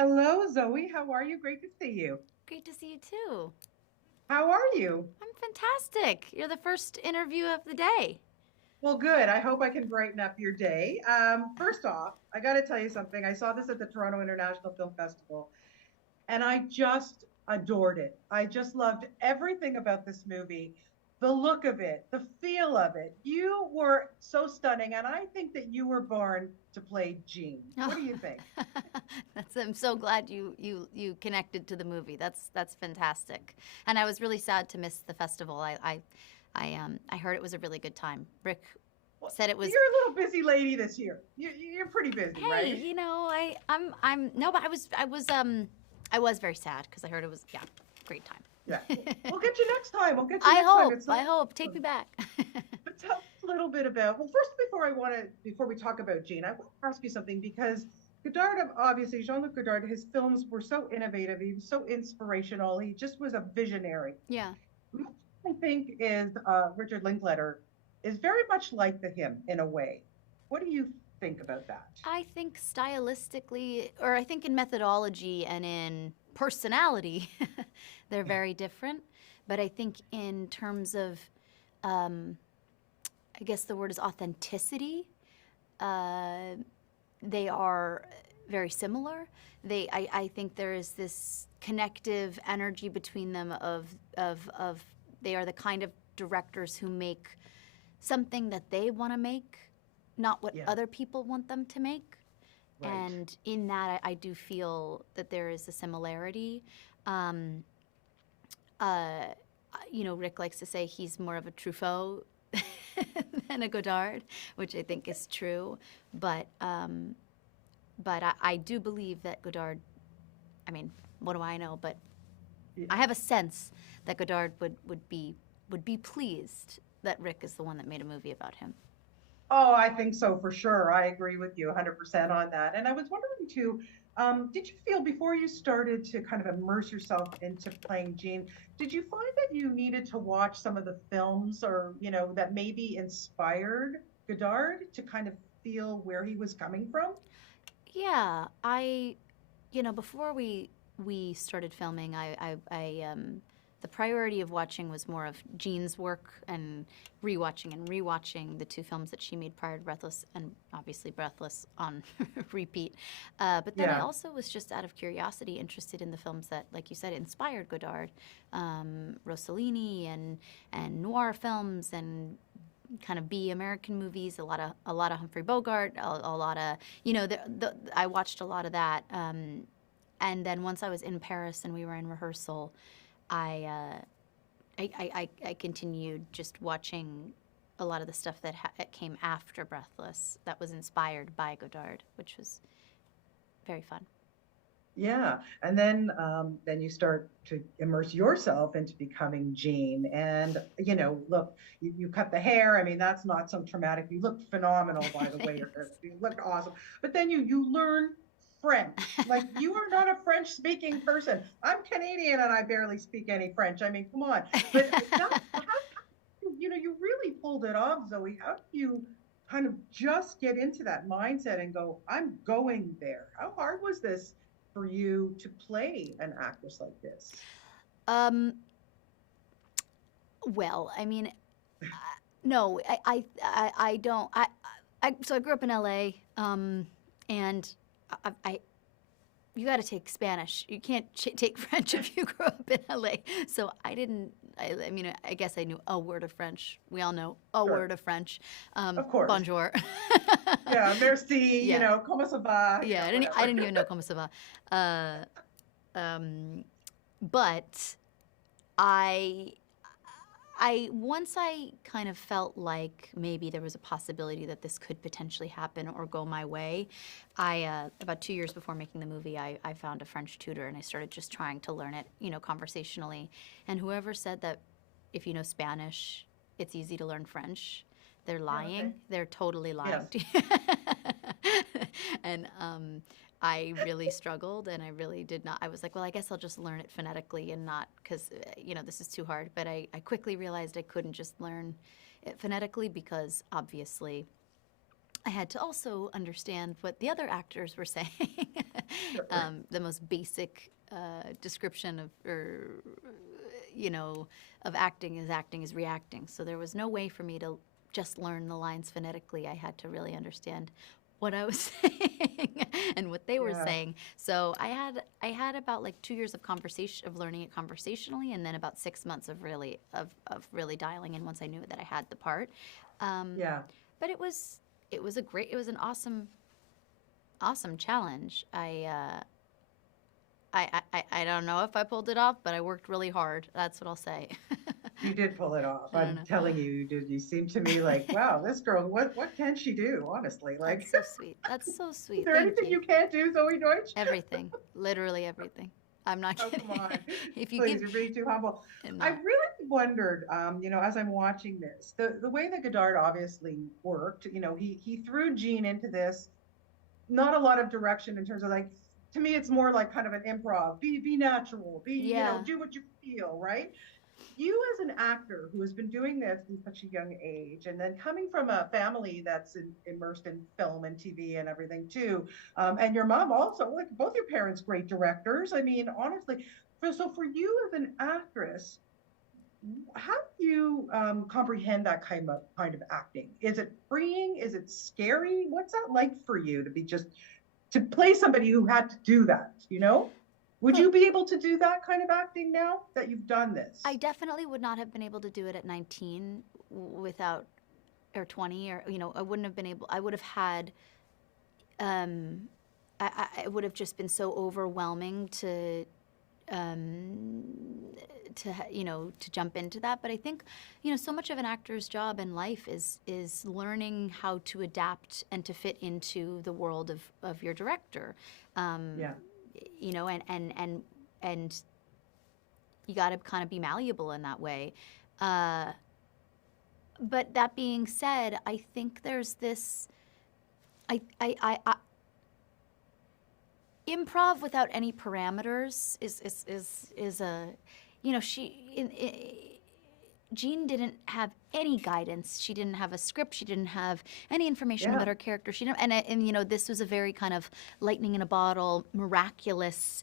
Hello, Zoe. How are you? Great to see you. Great to see you too. How are you? I'm fantastic. You're the first interview of the day. Well, good. I hope I can brighten up your day. First off, I got to tell you something. I saw this at the Toronto International Film Festival, and I just adored it. I just loved everything about this movie, the look of it, the feel of it. You were so stunning, and I think that you were born to play Jean. What Oh, do you think? I'm so glad you connected to the movie. That's fantastic. And I was really sad to miss the festival. I heard it was a really good time. Rick Well, said it you're was. a little busy lady this year. You're pretty busy, Hey, right? I'm no, but I was very sad because I heard it was, yeah, great time. Yeah. We'll get you next time. We'll get you next time. It's so I hope. Take me fun. back. But tell us a little bit about, well, first, before we talk about Gene, I want to ask you something because Godard, obviously, Jean-Luc Godard, his films were so innovative. He was so inspirational. He just was a visionary. Yeah. I think is Richard Linklater is very much like him in a way. What do you think about that? I think stylistically, or I think in methodology and in personality, they're very different. But I think in terms of, um, I guess the word is authenticity, uh, they are very similar. I think there is this connective energy between them of they are the kind of directors who make something that they want to make, not what Yeah, other people want them to make. right. And in that, I do feel that there is a similarity. Um, uh, Rick likes to say he's more of a Truffaut than a Godard, which I think is true. But I do believe that Godard. I mean, what do I know? But Yeah. I have a sense that Godard would be pleased that Rick is the one that made a movie about him. Oh, I think so for sure. I agree with you 100% on that. And I was wondering too, did you feel before you started to kind of immerse yourself into playing Gene, did you find that you needed to watch some of the films or, that maybe inspired Godard to kind of feel where he was coming from? Yeah, before we started filming, the priority of watching was more of Jean's work and rewatching the two films that she made prior to Breathless, and obviously Breathless on repeat. But then I Yeah. also was just out of curiosity interested in the films that, like you said, inspired Godard, Rossellini and noir films and kind of B American movies, a lot of Humphrey Bogart, a lot of I watched a lot of that. And then once I was in Paris and we were in rehearsal, I I continued just watching a lot of the stuff that came after Breathless that was inspired by Godard, which was very fun. Yeah, and then you start to immerse yourself into becoming Jean. And look, you cut the hair. I mean, that's not some traumatic. You look phenomenal, by the way. You look awesome. But then you learn French. Like you are not a French speaking person. I'm Canadian and I barely speak any French. I mean, come on. But how you really pulled it off, Zoe. How do you kind of just get into that mindset and go, I'm going there? How hard was this for you to play an actress like this? um, well, I mean, no, I don't. So I grew up in LA, and I you got to take Spanish. You can't take French if you grew up in LA. So I didn't. I mean, I guess I knew a word of French. We all know a Sure, word of French. of course. Bonjour. Yeah, merci, Yeah, comment ça va, yeah. I whatever. didn't even know comment ça va. Um, but I once I kind of felt like maybe there was a possibility that this could potentially happen or go my way. I about 2 years before making the movie, I found a French tutor and I started just trying to learn it, conversationally. And whoever said that if you know Spanish, it's easy to learn French, they're Yeah, okay. lying. They're totally lying Yes. to you. And I really struggled and I really did not. I was like, well, I guess I'll just learn it phonetically and not because, this is too hard. But I quickly realized I couldn't just learn it phonetically because obviously I had to also understand what the other actors were saying. Sure. The most basic description of, or of acting is reacting. So there was no way for me to just learn the lines phonetically. I had to really understand what I was saying and what they were Yeah. saying. So I had about like 2 years of conversation, of learning it conversationally, and then about 6 months of really dialing in once I knew that I had the part. Um, Yeah. but it was an awesome challenge. I don't know if I pulled it off, but I worked really hard. That's what I'll say. You did pull it off. I don't I'm know. telling you, you did. You seem to me like, wow, this girl, what can she do? Honestly, like, That's so sweet. That's so is sweet. there Thank anything you. you can't do, Zoe Deutch? Everything, literally everything. I'm not Oh, kidding. come on. If you Please, give, you're being too humble. I no, really wondered, as I'm watching this, the way that Godard obviously worked, he threw Gene into this, not a lot of direction in terms of like, to me, it's more like kind of an improv, be natural, yeah, do what you feel, right? You as an actor who has been doing this from such a young age and then coming from a family that's immersed in film and TV and everything too, and your mom also, like both your parents great directors, I mean honestly, so for you as an actress, how do you comprehend that kind of acting? Is it freeing? Is it scary? What's that like for you to be just to play somebody who had to do that, would well, you be able to do that kind of acting now that you've done I this? definitely would not have been able to do it at 19 without, or 20, or, I wouldn't have been able, I would have had, um, it would have just been so overwhelming um, to jump into that. But I think, so much of an actor's job in life is learning how to adapt and to fit into the world of your director. Um, Yeah. and you got to kind of be malleable in that way. Uh, but that being said, I think there's this, I improv without any parameters is a, Jean didn't have any guidance. She didn't have a script. She didn't have any information Yeah. about her character. She didn't, this was a very kind of lightning in a bottle, miraculous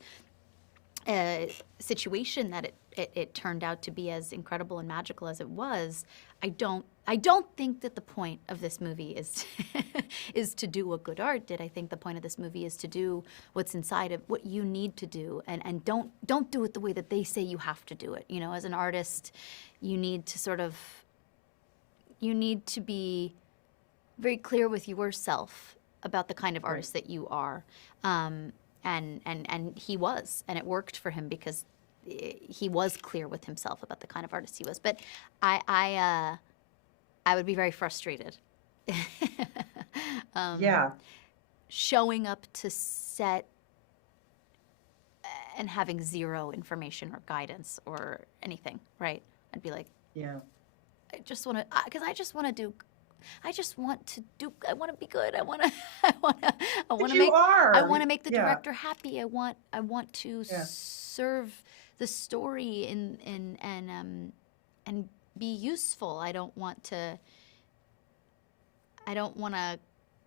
situation that it turned out to be, as incredible and magical as it was. I don't think that the point of this movie is is to do what Godard did. I think the point of this movie is to do what's inside of what you need to do, and don't do it the way that they say you have to do it. As an artist, you need to be very clear with yourself about the kind of artist that you are. And he was, and it worked for him because he was clear with himself about the kind of artist he was. But I would be very frustrated Yeah. showing up to set and having zero information or guidance or anything. Right? I'd be like, Yeah. I just want to, because I just want to be good. I want to But you make, are. I want to make the Yeah. director happy. I want to Yeah. serve the story and be useful. I don't want to,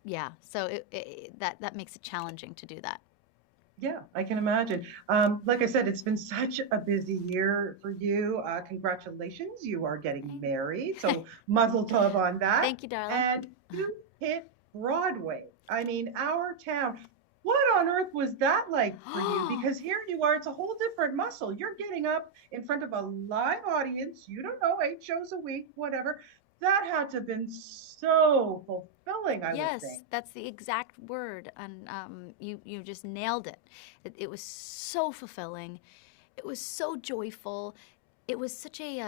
yeah. So that makes it challenging to do that. Yeah, I can imagine. Like I said, it's been such a busy year for you. Congratulations, you are getting married. So mazel tov on that. Thank you, darling. And you hit Broadway. I mean, our town. What on earth was that like for you? Because here you are, it's a whole different muscle. You're getting up in front of a live audience. You don't know, 8 shows a week, whatever. That had to have been so fulfilling, I would Yes, think. that's the exact word, and you just nailed it. It was so fulfilling. It was so joyful. It was such a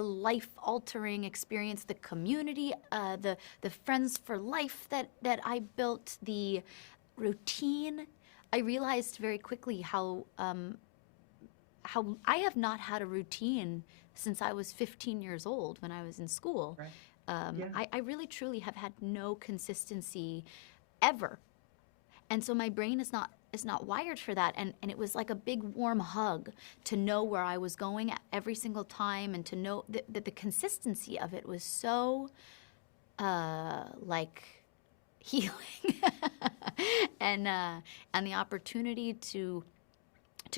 life altering experience. The community, the friends for life that I built, the routine. I realized very quickly how I have not had a routine since I was 15 years old when I was in school. Right. Yeah. I really truly have had no consistency ever. And so my brain is not wired for that. And it was like a big warm hug to know where I was going every single time, and to know that the consistency of it was so like healing. And the opportunity to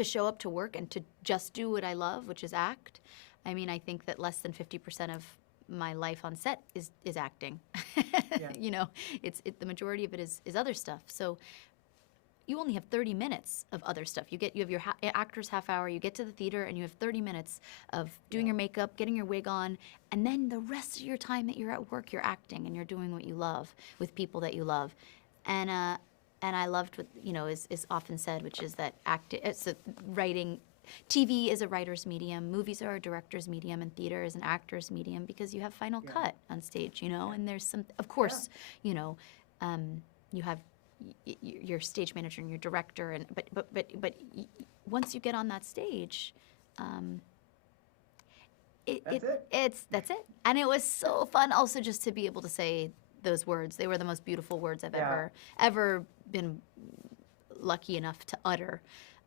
show up to work and to just do what I love, which is act. I mean, I think that less than 50% of my life on set is acting. Yeah. You know, the majority of it is other stuff. So you only have 30 minutes of other stuff. You have your actor's half hour, you get to the theater, and you have 30 minutes of doing your makeup, getting your wig on, and then the rest of your time that you're at work, you're acting and you're doing what you love with people that you love. And I loved what, you know, is often said, which is that writing. TV is a writer's medium, movies are a director's medium, and theater is an actor's medium, because you have final cut on stage, you know, and there's some, of course, you know, you have your stage manager and your director, and but once you get on that stage, that's it. And it was so fun also just to be able to say those words. They were the most beautiful words I've ever been lucky enough to utter.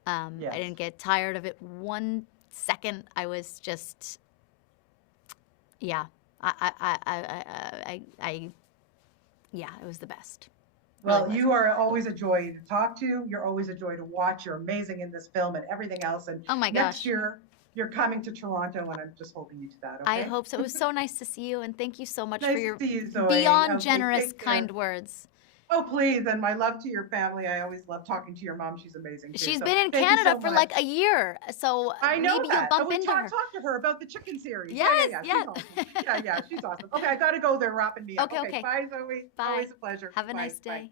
I didn't get tired of it 1 second. I was just, it was the best. Well, really, you are always a joy to talk to. You're always a joy to watch. You're amazing in this film and everything else. And oh my gosh, next year you're coming to Toronto, and I'm just holding you to that. Okay? I hope so. It was so nice to see you, and thank you so much nice for your to see you, Zoe. beyond generous, kind words. Oh, please. And my love to your family. I always love talking to your mom. She's amazing, too. She's been in Canada for like a year. So I know maybe you'll bump into her. Talk to her about the chicken series. Yes, She's awesome. She's awesome. Okay, I got to go. They're wrapping me up. Okay. Bye, Zoe. Bye. Always a pleasure. Have a nice day. Bye.